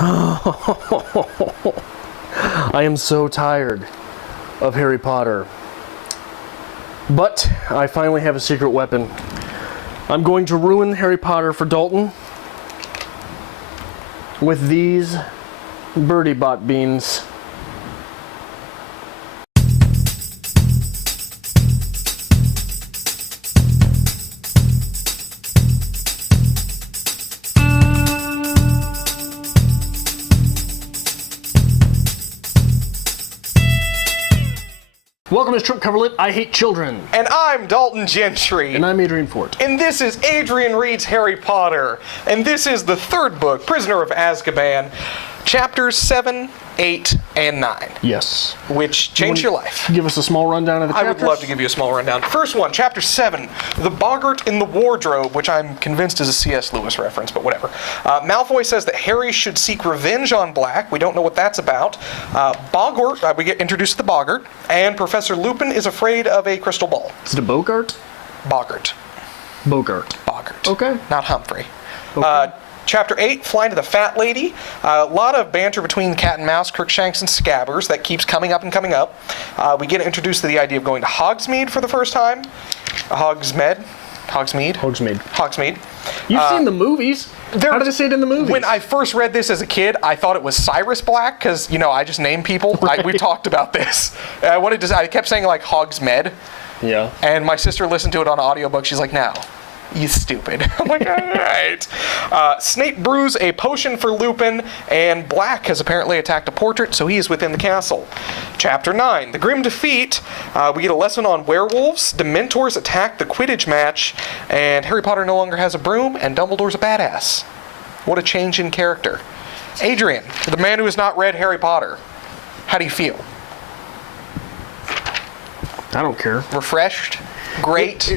I am so tired of Harry Potter. But I finally have a secret weapon. I'm going to ruin Harry Potter for Dalton with these birdie bot beans. Welcome to Strip Coverlit. I Hate Children. And I'm Dalton Gentry. And I'm Adrian Fort. And this is Adrian Reads Harry Potter. And this is the third book, Prisoner of Azkaban, chapters 7, 8, and 9. Yes. Which changed your life. Give us a small rundown of the chapters? I would love to give you a small rundown. First one, chapter 7, The Boggart in the Wardrobe, which I'm convinced is a C.S. Lewis reference, but whatever. Malfoy says that Harry should seek revenge on Black. We don't know what that's about. Boggart, we get introduced to the Boggart, and Professor Lupin is afraid of a crystal ball. Is it a Boggart? Boggart. Boggart. Boggart. Okay. Not Humphrey. Okay. Chapter 8, Flying to the Fat Lady. A lot of banter between Cat and Mouse, Crookshanks, and Scabbers that keeps coming up and coming up. We get introduced to the idea of going to Hogsmeade for the first time. Hogsmeade. You've seen the movies. How did it say it in the movies? When I first read this as a kid, I thought it was Cyrus Black, because, you know, I just name people. Right. We talked about this. I kept saying, like, Hogsmeade. Yeah. And my sister listened to it on audiobook. She's like, no. You stupid. I'm like, all right. Snape brews a potion for Lupin, and Black has apparently attacked a portrait, so he is within the castle. Chapter 9, The Grim Defeat. We get a lesson on werewolves. Dementors attack the Quidditch match, and Harry Potter no longer has a broom, and Dumbledore's a badass. What a change in character. Adrian, the man who has not read Harry Potter, how do you feel? I don't care. Refreshed? Great?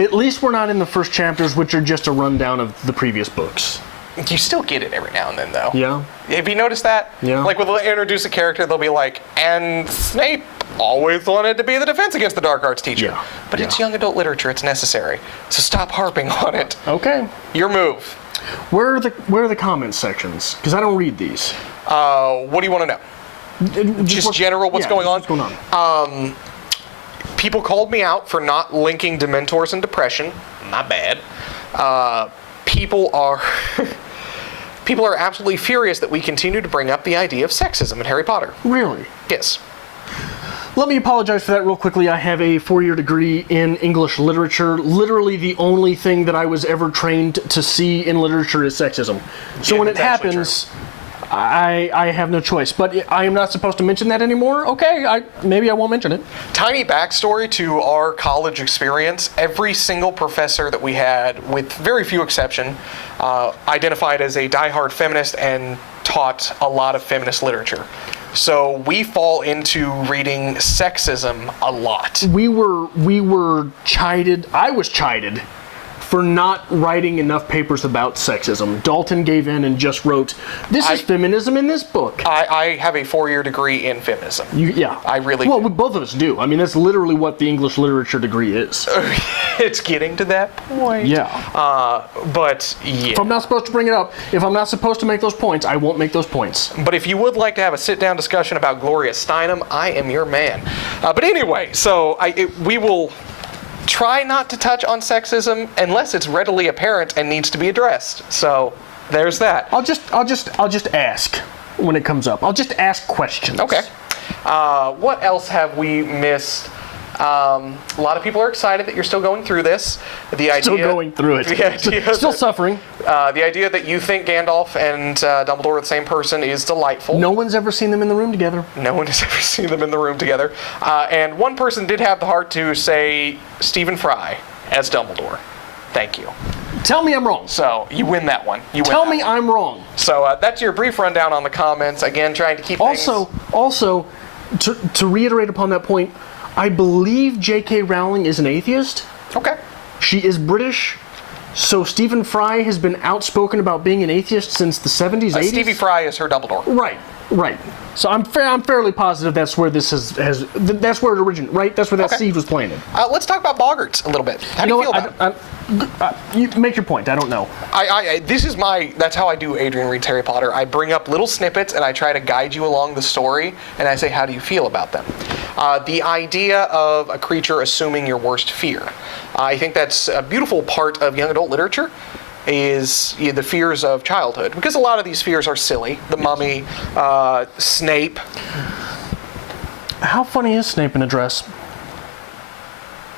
At least we're not in the first chapters, which are just a rundown of the previous books. You still get it every now and then, though. Yeah. Have you noticed that? Yeah. Like, when they'll introduce a character, they'll be like, and Snape always wanted to be the defense against the dark arts teacher. Yeah. But it's young adult literature, it's necessary. So stop harping on it. Okay. Your move. Where are the comment sections? Because I don't read these. What do you want to know? Just general what's going on? What's going on? People called me out for not linking Dementors and depression. My bad. People are absolutely furious that we continue to bring up the idea of sexism in Harry Potter. Really? Yes. Let me apologize for that real quickly. I have a 4-year degree in English literature. Literally the only thing that I was ever trained to see in literature is sexism. So when it happens, I have no choice. But I am not supposed to mention that anymore? Okay, maybe I won't mention it. Tiny backstory to our college experience. Every single professor that we had, with very few exception, identified as a diehard feminist and taught a lot of feminist literature. So we fall into reading sexism a lot. We were chided. I was chided for not writing enough papers about sexism. Dalton gave in and just wrote, this is feminism in this book. I have a 4-year degree in feminism. Yeah. I really do. Well, both of us do. I mean, that's literally what the English literature degree is. It's getting to that point. Yeah. But, yeah. If I'm not supposed to bring it up, if I'm not supposed to make those points, I won't make those points. But if you would like to have a sit-down discussion about Gloria Steinem, I am your man. But anyway, so we will try not to touch on sexism unless it's readily apparent and needs to be addressed. So there's that. I'll just ask when it comes up. I'll just ask questions. Okay. What else have we missed? A lot of people are excited that you're still going through this. Still going through it. Still suffering. The idea that you think Gandalf and Dumbledore are the same person is delightful. No one's ever seen them in the room together. No one has ever seen them in the room together. And one person did have the heart to say Stephen Fry as Dumbledore. Thank you. Tell me I'm wrong. So you win that one. Tell me I'm wrong. So that's your brief rundown on the comments. Again, trying to keep things... Also, to reiterate upon that point, I believe J.K. Rowling is an atheist. Okay. She is British, so Stephen Fry has been outspoken about being an atheist since the 70s, 80s. Stevie Fry is her Dumbledore. Right. Right. So I'm fairly positive that's where this that's where it originated, right? That's where that seed was planted. Let's talk about Boggart a little bit. How do you feel about it? You make your point. I don't know. That's how I do Adrian Reads Harry Potter. I bring up little snippets and I try to guide you along the story, and I say, how do you feel about them? The idea of a creature assuming your worst fear. I think that's a beautiful part of young adult literature, is the fears of childhood, because a lot of these fears are silly. The Mummy, Snape. How funny is Snape in a dress?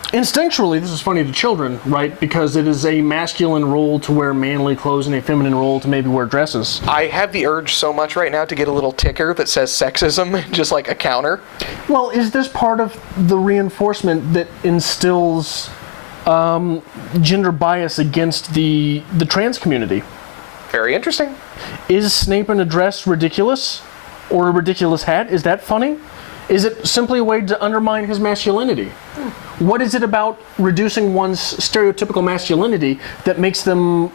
Instinctually, this is funny to children, right? Because it is a masculine role to wear manly clothes and a feminine role to maybe wear dresses. I have the urge so much right now to get a little ticker that says sexism, just like a counter. Well, is this part of the reinforcement that instills gender bias against the trans community? Very interesting. Is Snape in a dress ridiculous? Or a ridiculous hat? Is that funny? Is it simply a way to undermine his masculinity? What is it about reducing one's stereotypical masculinity that makes them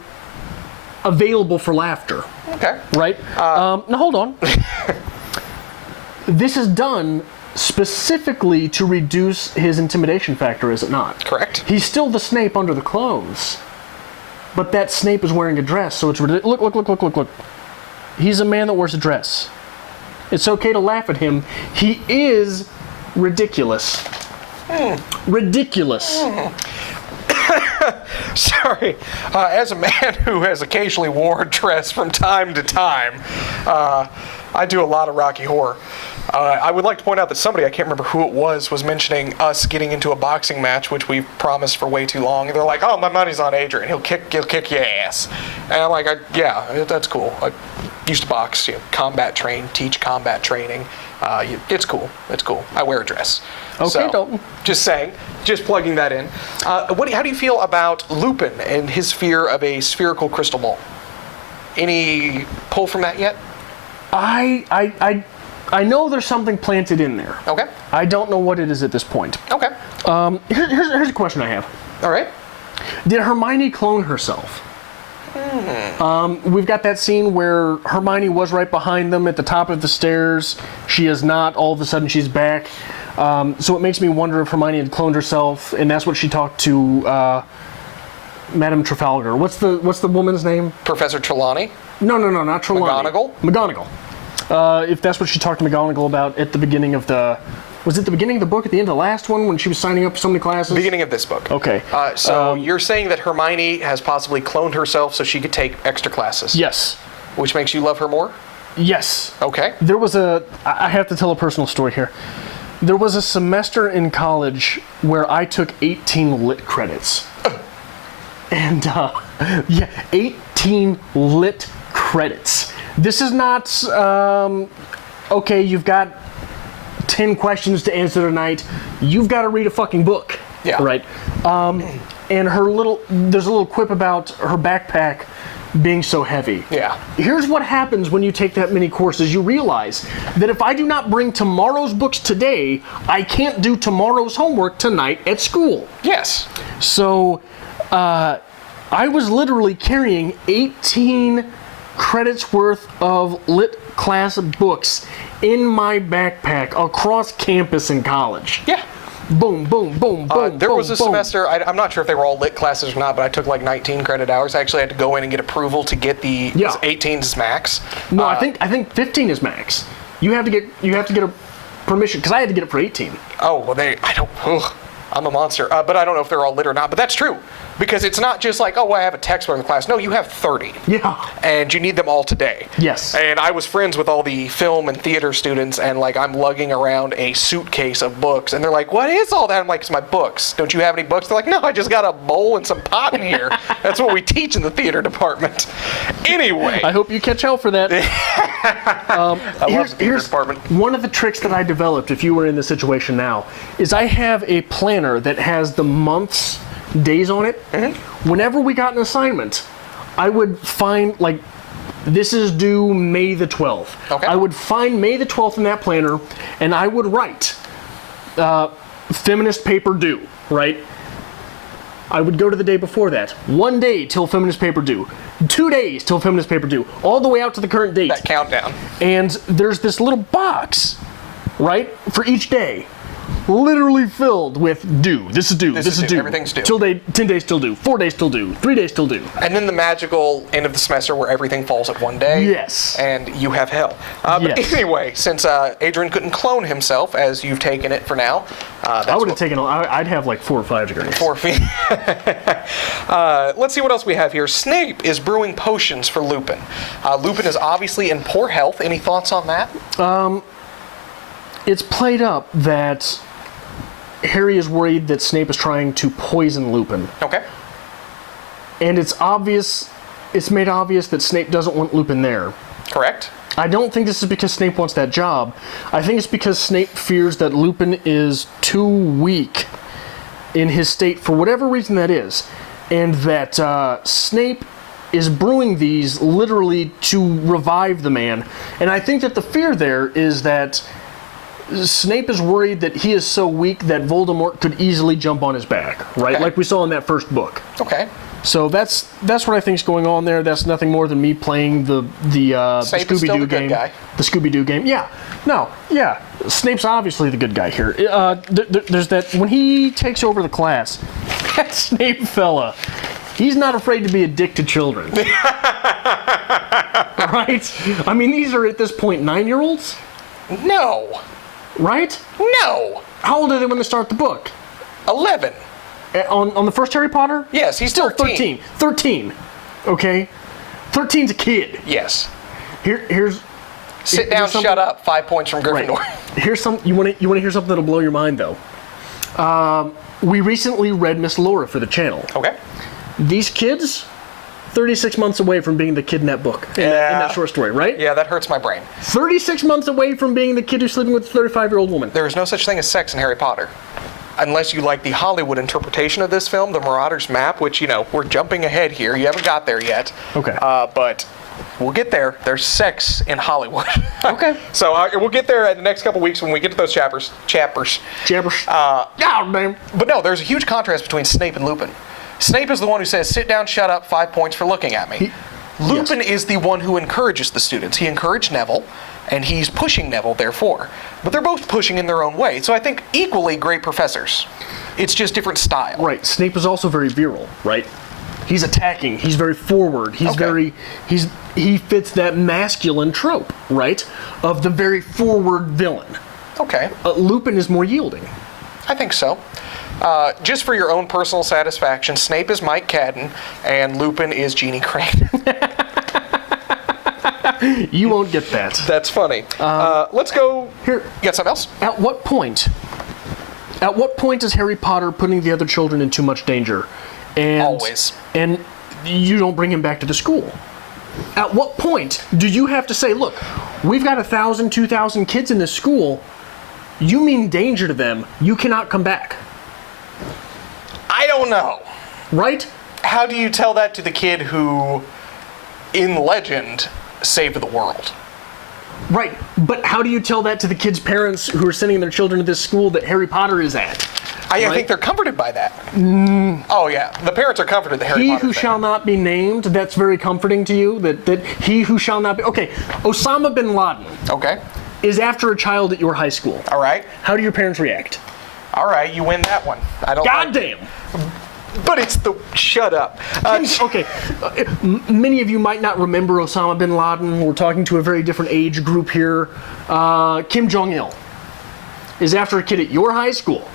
available for laughter? Okay. Right? Now hold on. This is done specifically to reduce his intimidation factor, is it not? Correct. He's still the Snape under the clothes, but that Snape is wearing a dress, so it's ridiculous. Look. He's a man that wears a dress. It's okay to laugh at him. He is ridiculous. Ridiculous. Sorry. As a man who has occasionally worn a dress from time to time, I do a lot of Rocky Horror. I would like to point out that somebody, I can't remember who it was mentioning us getting into a boxing match, which we've promised for way too long. And they're like, "Oh, my money's on Adrian. He'll kick your ass." And I'm like, "Yeah, that's cool. I used to box, combat train, teach combat training. It's cool. It's cool. I wear a dress." Okay, so, Dalton. Just saying. Just plugging that in. How do you feel about Lupin and his fear of a spherical crystal ball? Any pull from that yet? I know there's something planted in there. Okay. I don't know what it is at this point. Okay. Here's a question I have. All right. Did Hermione clone herself? We've got that scene where Hermione was right behind them at the top of the stairs. She is not. All of a sudden, she's back. So it makes me wonder if Hermione had cloned herself, and that's what she talked to Madame Trafalgar. What's the woman's name? Professor Trelawney? No, not Trelawney. McGonagall. If that's what she talked to McGonagall about at the beginning of the... Was it the beginning of the book, at the end of the last one, when she was signing up for so many classes? Beginning of this book. Okay. So you're saying that Hermione has possibly cloned herself so she could take extra classes? Yes. Which makes you love her more? Yes. Okay. There was I have to tell a personal story here. There was a semester in college where I took 18 lit credits. And, 18 lit credits. This is not, okay, you've got 10 questions to answer tonight. You've got to read a fucking book. Yeah. Right? And there's a little quip about her backpack being so heavy. Yeah. Here's what happens when you take that many courses. You realize that if I do not bring tomorrow's books today, I can't do tomorrow's homework tonight at school. Yes. So, I was literally carrying 18 credits worth of lit class books in my backpack across campus in college. Yeah. Boom, boom, boom, boom. There was a semester, I'm not sure if they were all lit classes or not, but I took like 19 credit hours. I actually had to go in and get approval to get the 18 is max. No, I think 15 is max. You have to get a permission, because I had to get it for 18. Oh, well I'm a monster. But I don't know if they're all lit or not, but that's true. Because it's not just like, I have a textbook in the class. No, you have 30. Yeah. And you need them all today. Yes. And I was friends with all the film and theater students, and like I'm lugging around a suitcase of books, and they're like, "What is all that?" I'm like, "It's my books. Don't you have any books?" They're like, "No, I just got a bowl and some pot in here." That's what we teach in the theater department. Anyway. I hope you catch hell for that. I love the theater department. One of the tricks that I developed, if you were in this situation now, is I have a planner that has the months, days on it. Mm-hmm. Whenever we got an assignment, I would find, like, this is due May the 12th. Okay. I would find May the 12th in that planner, and I would write feminist paper due, right? I would go to the day before that. 1 day till feminist paper due. 2 days till feminist paper due. All the way out to the current date. That countdown. And there's this little box, right, for each day. Literally filled with due. This is due. This is due. Everything's due. 10 days till due. 4 days till due. 3 days till due. And then the magical end of the semester where everything falls at 1 day. Yes. And you have hell. But Yes. anyway, since Adrian couldn't clone himself, as you've taken it for now. I would have taken, I'd have like 4 or 5 degrees. 4 feet. Let's see what else we have here. Snape is brewing potions for Lupin. Lupin is obviously in poor health. Any thoughts on that? It's played up that Harry is worried that Snape is trying to poison Lupin. Okay. And it's made obvious that Snape doesn't want Lupin there. Correct. I don't think this is because Snape wants that job. I think it's because Snape fears that Lupin is too weak in his state for whatever reason that is. And that Snape is brewing these literally to revive the man. And I think that the fear there is that Snape is worried that he is so weak that Voldemort could easily jump on his back, right? Okay. Like we saw in that first book. Okay. So that's what I think is going on there. That's nothing more than me playing the Snape is still Scooby-Doo the good game. guy. The Scooby-Doo game. Yeah. No. Yeah. Snape's obviously the good guy here. There's that when he takes over the class. That Snape fella. He's not afraid to be a dick to children. Right? I mean, these are at this point 9-year-olds. No. Right? No. How old are they when they start the book? 11. On the first Harry Potter? Yes, he's Still 13. 13. Okay? 13's a kid. Yes. Here's Sit down, shut up. 5 points from Gryffindor. Right. Here's some. You want to hear something that'll blow your mind, though. We recently read Miss Laura for the channel. Okay. These kids, 36 months away from being the kid in that book, in that short story, right? Yeah, that hurts my brain. 36 months away from being the kid who's sleeping with a 35-year-old woman. There is no such thing as sex in Harry Potter. Unless you like the Hollywood interpretation of this film, the Marauders map, which, we're jumping ahead here. You haven't got there yet. Okay. But we'll get there. There's sex in Hollywood. Okay. So we'll get there in the next couple weeks when we get to those chapters. Jabbers. Damn. But no, there's a huge contrast between Snape and Lupin. Snape is the one who says, sit down, shut up, 5 points for looking at me. Lupin is the one who encourages the students. He encouraged Neville, and he's pushing Neville, therefore. But they're both pushing in their own way. So I think equally great professors. It's just different style. Right. Snape is also very virile, right? He's attacking. He's very forward. He's he fits that masculine trope, right? Of the very forward villain. Okay. Lupin is more yielding. I think so. Just for your own personal satisfaction, Snape is Mike Cadden, and Lupin is Jeannie Crane. You won't get that. That's funny. Let's go. Here. You got something else? At what point is Harry Potter putting the other children in too much danger? And, Always. And you don't bring him back to the school. At what point do you have to say, look, we've got 1,000, 2,000 kids in this school. You mean danger to them. You cannot come back. I don't know. Right? How do you tell that to the kid who, in legend, saved the world? Right. But how do you tell that to the kids' parents who are sending their children to this school that Harry Potter is at? I think they're comforted by that. Oh, yeah. The parents are comforted that Harry Potter. He who shall not be named, that's very comforting to you. That he who shall not be... Okay, Osama bin Laden Okay. is after a child at your high school. All right. How do your parents react? All right, you win that one. I don't. Goddamn! But it's the... Shut up. Okay, many of you might not remember Osama bin Laden. We're talking to a very different age group here. Kim Jong-il is after a kid at your high school.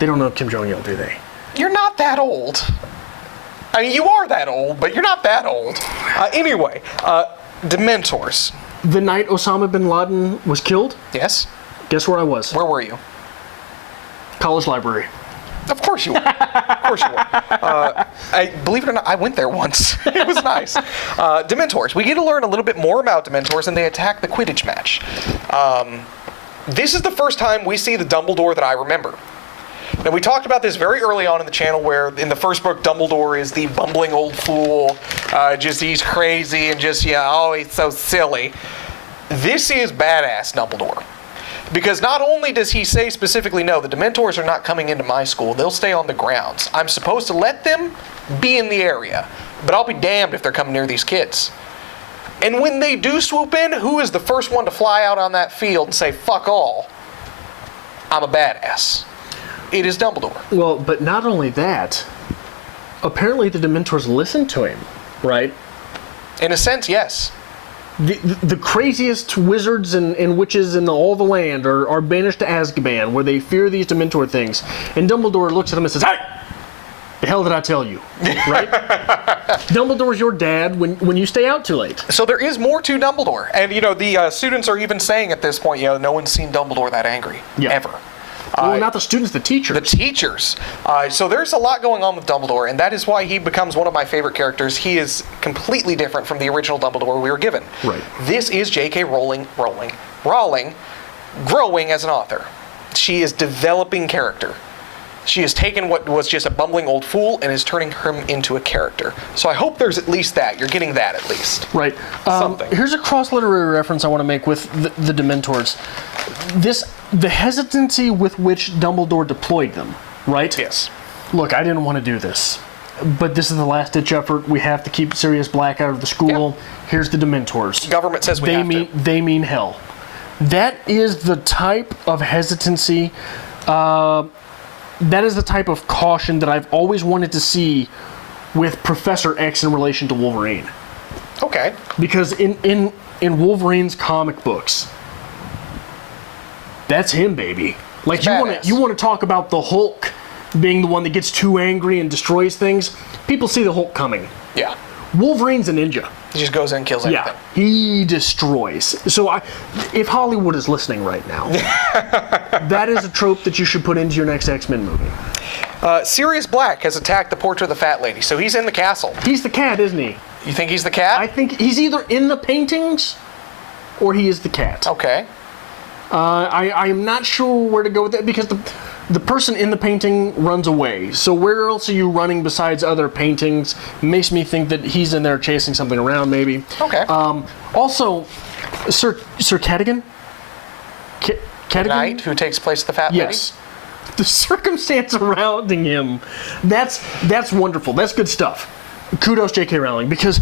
They don't know Kim Jong-il, do they? You're not that old. I mean, you are that old, but you're not that old. Anyway, Dementors. The night Osama bin Laden was killed, Yes? guess where I was? Where were you? College library. Of course you were. Of course you were. Believe it or not, I went there once. It was nice. Dementors. We get to learn a little bit more about Dementors, and they attack the Quidditch match. This is the first time we see the Dumbledore that I remember. Now, we talked about this very early on in the channel, where in the first book, Dumbledore is the bumbling old fool. He's crazy and he's so silly. This is badass Dumbledore. Because not only does he say specifically, no, the Dementors are not coming into my school. They'll stay on the grounds. I'm supposed to let them be in the area, but I'll be damned if they're coming near these kids. And when they do swoop in, who is the first one to fly out on that field and say, fuck all, I'm a badass? It is Dumbledore. Well, but not only that, apparently the Dementors listen to him, right? In a sense, yes. The craziest wizards and witches in all the land are banished to Azkaban, where they fear these Dementor things. And Dumbledore looks at them and says, "Hey, the hell did I tell you?" Right? Dumbledore's your dad when you stay out too late. So there is more to Dumbledore. And, the students are even saying at this point, no one's seen Dumbledore that angry, ever. Well, not the students, the teachers. The teachers. So there's a lot going on with Dumbledore, and that is why he becomes one of my favorite characters. He is completely different from the original Dumbledore we were given. Right. This is J.K. Rowling growing as an author. She is developing character. She has taken what was just a bumbling old fool and is turning him into a character. So I hope there's at least that. You're getting that at least. Right. Something. Here's a cross-literary reference I want to make with the Dementors. The hesitancy with which Dumbledore deployed them, right? Yes. Look, I didn't want to do this, but this is the last-ditch effort. We have to keep Sirius Black out of the school. Yep. Here's the Dementors. Government says we have to. They mean hell. That is the type of hesitancy, that is the type of caution that I've always wanted to see with Professor X in relation to Wolverine. Okay. Because in Wolverine's comic books, that's him, baby. Like, you want to talk about the Hulk being the one that gets too angry and destroys things? People see the Hulk coming. Yeah. Wolverine's a ninja. He just goes in and kills everything. Yeah, he destroys. So if Hollywood is listening right now, that is a trope that you should put into your next X-Men movie. Sirius Black has attacked the portrait of the fat lady, so he's in the castle. He's the cat, isn't he? You think he's the cat? I think he's either in the paintings or he is the cat. Okay. I am not sure where to go with that because the person in the painting runs away. So where else are you running besides other paintings? Makes me think that he's in there chasing something around, maybe. Okay. Also, Sir Cadogan? Cadogan? Knight, who takes place at the fat lady? Yes. The circumstance surrounding him, that's wonderful. That's good stuff. Kudos, J.K. Rowling, because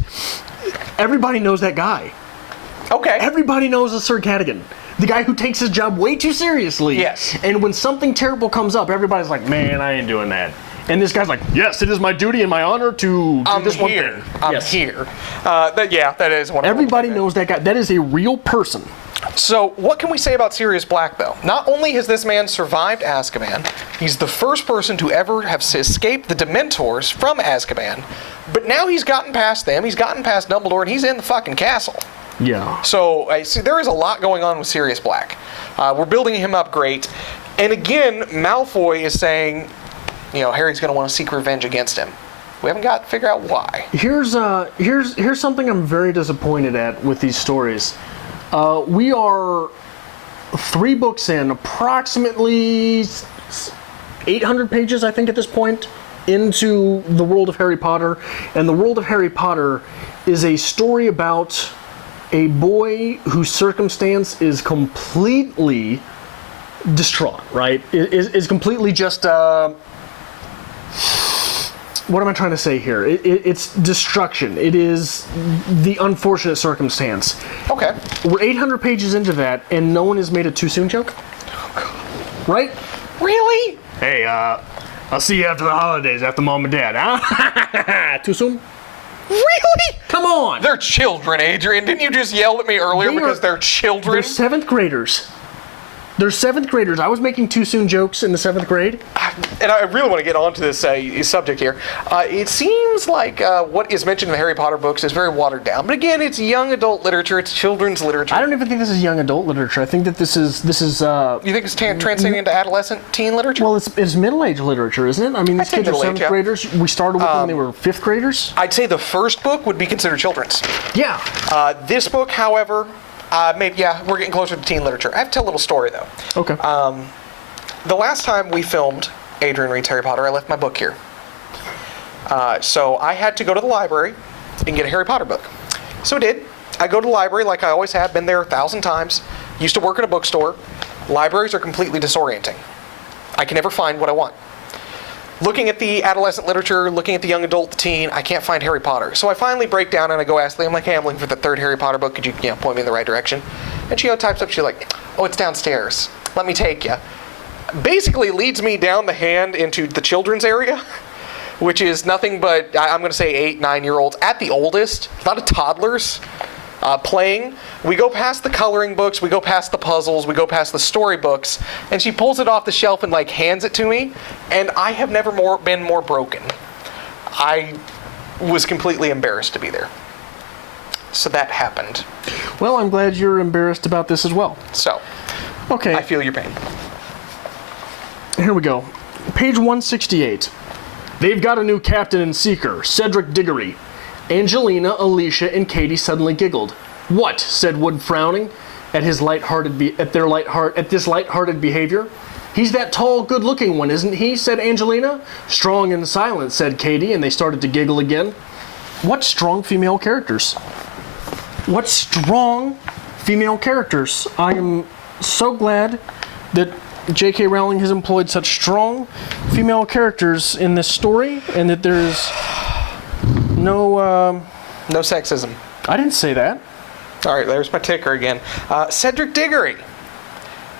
everybody knows that guy. Okay. Everybody knows a Sir Cadogan. The guy who takes his job way too seriously. Yes. And when something terrible comes up, everybody's like, man, I ain't doing that. And this guy's like, yes, it is my duty and my honor to do this one thing. I'm here. That is one. Everybody knows that guy. That is a real person. So what can we say about Sirius Black, though? Not only has this man survived Azkaban, he's the first person to ever have escaped the Dementors from Azkaban, but now he's gotten past them, he's gotten past Dumbledore, and he's in the fucking castle. Yeah. So see, there is a lot going on with Sirius Black. We're building him up great. And again, Malfoy is saying, Harry's going to want to seek revenge against him. We haven't got to figure out why. Here's something I'm very disappointed at with these stories. We are 3 books in, approximately 800 pages, I think, at this point, into the world of Harry Potter. And the world of Harry Potter is a story about a boy whose circumstance is completely distraught, right? Is completely just, what am I trying to say here? It's destruction. It is the unfortunate circumstance. Okay. We're 800 pages into that, and no one has made a too soon joke? Right? Really? Hey, I'll see you after the holidays, after Mom and Dad, huh? Too soon? Really? Come on! They're children, Adrian. Didn't you just yell at me earlier because they're children? They're 7th graders. They're 7th graders. I was making too soon jokes in the 7th grade. And I really want to get onto this subject here. It seems like what is mentioned in the Harry Potter books is very watered down. But again, it's young adult literature. It's children's literature. I don't even think this is young adult literature. I think that this is. You think it's transcending into adolescent teen literature? Well, it's middle-age literature, isn't it? I mean, these kids are 7th graders. We started with them when they were 5th graders. I'd say the first book would be considered children's. Yeah. This book, however, maybe we're getting closer to teen literature. I have to tell a little story though. Okay. The last time we filmed Adrian Reads Harry Potter, I left my book here. So I had to go to the library and get a Harry Potter book. So I did. I go to the library like I always have, been there 1,000 times. Used to work at a bookstore. Libraries are completely disorienting. I can never find what I want. Looking at the adolescent literature, looking at the young adult, the teen, I can't find Harry Potter. So I finally break down and I go ask Lee, I'm like, hey, I'm looking for the third Harry Potter book. Could you, point me in the right direction? And she types up, she's like, oh, it's downstairs. Let me take you. Basically leads me down the hand into the children's area, which is nothing but, I'm going to say 8, 9-year-olds at the oldest, a lot of toddlers playing. We go past the coloring books, we go past the puzzles, we go past the storybooks, and she pulls it off the shelf and like hands it to me, and I have never been more broken. I was completely embarrassed to be there. So that happened. Well, I'm glad you're embarrassed about this as well. So, okay. I feel your pain. Here we go. Page 168. They've got a new captain and seeker, Cedric Diggory. Angelina, Alicia, and Katie suddenly giggled. What? Said Wood, frowning at his lighthearted this lighthearted behavior. He's that tall, good-looking one, isn't he? Said Angelina. Strong and silent, said Katie, and they started to giggle again. What strong female characters? What strong female characters? I am so glad that J.K. Rowling has employed such strong female characters in this story, and that there's no sexism. I didn't say that. All right, there's my ticker again. Cedric Diggory.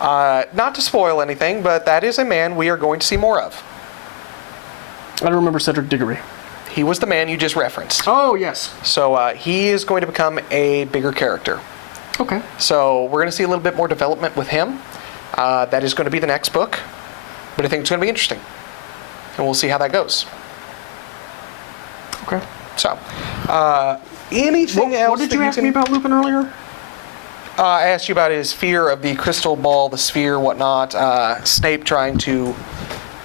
Not to spoil anything, but that is a man we are going to see more of. I don't remember Cedric Diggory. He was the man you just referenced. Oh, yes. So he is going to become a bigger character. Okay. So we're going to see a little bit more development with him. That is going to be the next book, but I think it's going to be interesting. And we'll see how that goes. Okay. So, anything else? What did you ask me about Lupin earlier? I asked you about his fear of the crystal ball, the sphere, whatnot. Snape trying to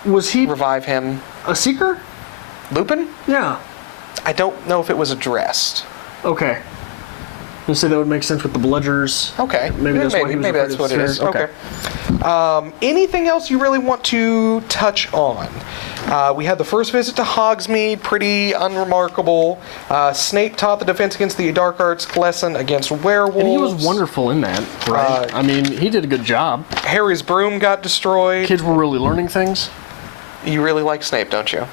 revive him. A seeker? Lupin? Yeah. I don't know if it was addressed. Okay. You say that would make sense with the bludgers. Okay. Maybe that's what it is. Okay. Anything else you really want to touch on? We had the first visit to Hogsmeade, pretty unremarkable. Snape taught the defense against the dark arts lesson against werewolves. And he was wonderful in that, right? I mean, he did a good job. Harry's broom got destroyed. Kids were really learning things. You really like Snape, don't you?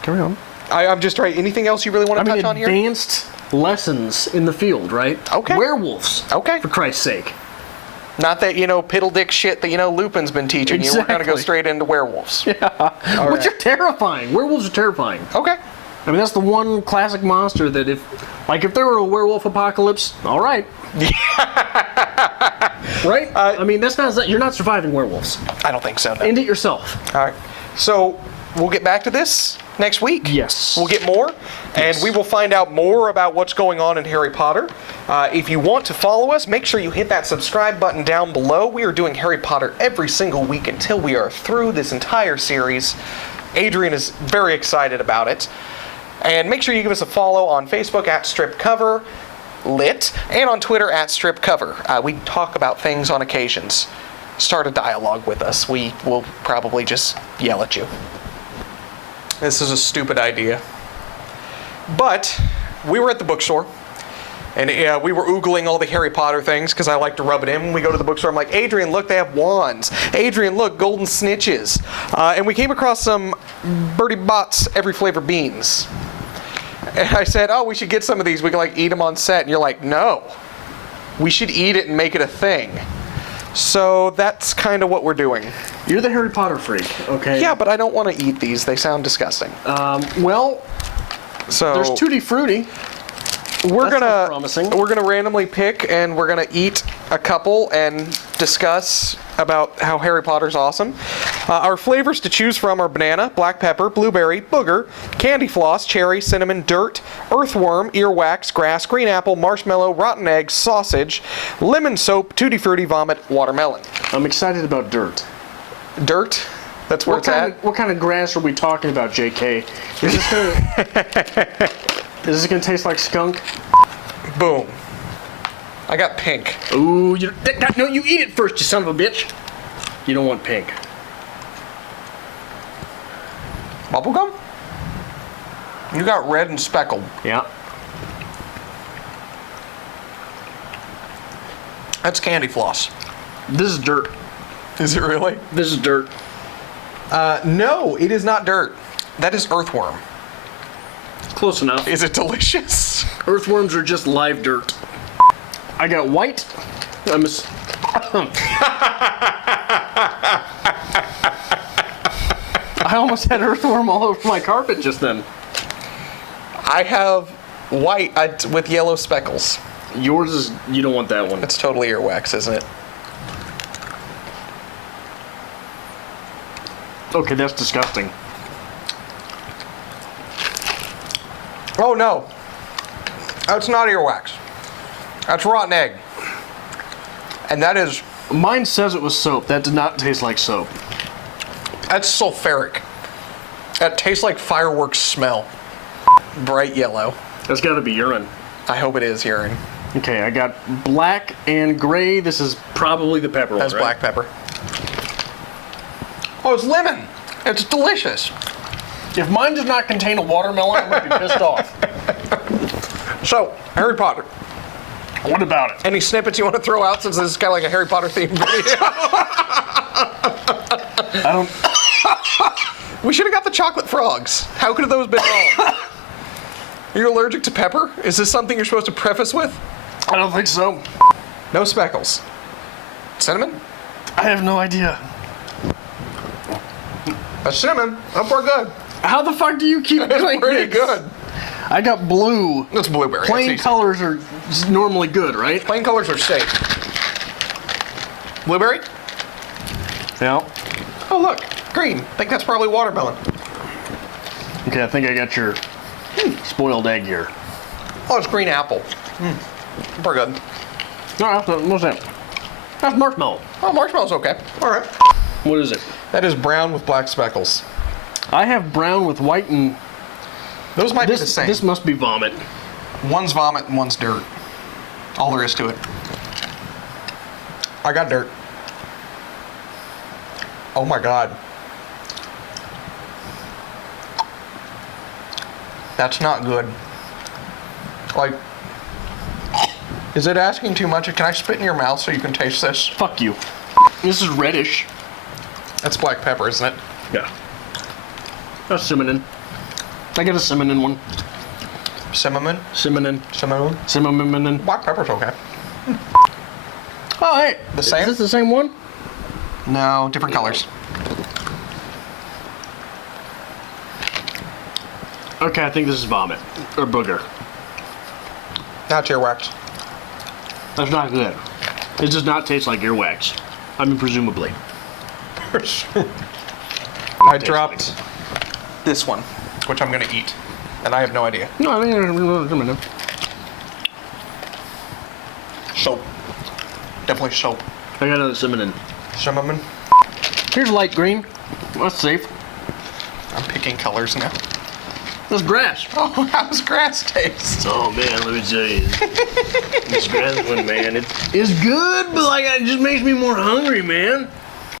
Carry on. I'm just right. Anything else you really want to touch on here? Advanced lessons in the field, right? Okay. Werewolves. Okay. For Christ's sake. Not that, piddle dick shit that, Lupin's been teaching you. We're going to go straight into werewolves. Yeah. Which are terrifying. Werewolves are terrifying. Okay. I mean, that's the one classic monster that if there were a werewolf apocalypse, all right. Right? I mean, you're not surviving werewolves. I don't think so, no. End it yourself. All right. So, we'll get back to this next week. Yes. We'll get more, and we will find out more about what's going on in Harry Potter. If you want to follow us, make sure you hit that subscribe button down below. We are doing Harry Potter every single week until we are through this entire series. Adrian is very excited about it. And make sure you give us a follow on Facebook at StripCoverLit and on Twitter at StripCover. We talk about things on occasions. Start a dialogue with us. We will probably just yell at you. This is a stupid idea. But we were at the bookstore, and we were oogling all the Harry Potter things because I like to rub it in. When we go to the bookstore, I'm like, Adrian, look, they have wands. Adrian, look, golden snitches. And we came across some Bertie Bott's Every Flavor beans. And I said, oh, we should get some of these. We can eat them on set. And you're like, no. We should eat it and make it a thing. So that's kind of what we're doing. You're the Harry Potter freak, okay? Yeah, but I don't want to eat these. They sound disgusting. So there's Tutti Frutti. We're promising. gonna randomly pick, and we're gonna eat a couple and discuss about how Harry Potter's awesome. Our flavors to choose from are banana, black pepper, blueberry, booger, candy floss, cherry, cinnamon, dirt, earthworm, earwax, grass, green apple, marshmallow, rotten egg, sausage, lemon soap, tutti frutti, vomit, watermelon. I'm excited about dirt. Dirt? That's where it's at? What kind of grass are we talking about, JK? Is this gonna taste like skunk? Boom. I got pink. Ooh, no, you eat it first, you son of a bitch. You don't want pink. Bubblegum? You got red and speckled. Yeah. That's candy floss. This is dirt. Is it really? This is dirt. No, it is not dirt. That is earthworm. Close enough. Is it delicious? Earthworms are just live dirt. I got white. I almost had earthworm all over my carpet just then. I have white with yellow speckles. Yours is, you don't want that one. It's totally earwax, isn't it? Okay, that's disgusting. Oh no. That's not earwax. That's rotten egg. And that is... Mine says it was soap. That did not taste like soap. That's sulfuric. That tastes like fireworks smell. Bright yellow. That's got to be urine. I hope it is urine. Okay, I got black and gray. This is probably the pepper one, That's right? black pepper. Oh, it's lemon. It's delicious. If mine does not contain a watermelon, I'm going to be pissed off. So, Harry Potter. What about it? Any snippets you want to throw out since this is kind of like a Harry Potter themed video? I don't... We should have got the chocolate frogs. How could have those been wrong? Are you allergic to pepper? Is this something you're supposed to preface with? I don't think so. No speckles. Cinnamon? I have no idea. That's cinnamon. Oh, we're good. How the fuck do you keep It's doing pretty this? good. I got blue. It's blueberry. Plain That's easy. colors are normally good, right? Plain colors are safe. Blueberry? Yeah. Oh, look. Green. I think that's probably watermelon. Okay, I think I got your spoiled egg here. Oh, it's green apple. Pretty good. No, what's that? That's marshmallow. Oh, marshmallow's okay. All right. What is it? That is brown with black speckles. I have brown with white and... Those might be the same. This must be vomit. One's vomit and one's dirt. All there is to it. I got dirt. Oh my God. That's not good. Like, is it asking too much? Can I spit in your mouth so you can taste this? Fuck you. This is reddish. That's black pepper, isn't it? Yeah. That's cinnamon. I get a cinnamon one. Cinnamon? Cinnamon. Cinnamon? Cinnamon. Black pepper's okay. Oh, hey. The same? Is this the same one? No, different colors. Okay, I think this is vomit. Or booger. That's earwax. That's not good. It does not taste like earwax. I mean, presumably. I dropped this one, which I'm gonna eat, and I have no idea. No, I mean, Soap. Definitely soap. I got another cinnamon. Cinnamon. Here's light green. That's safe. I'm picking colors now. That's grass. Oh, how's grass taste? Oh man, let me tell you, this grass one, man, it's good, but like it just makes me more hungry, man.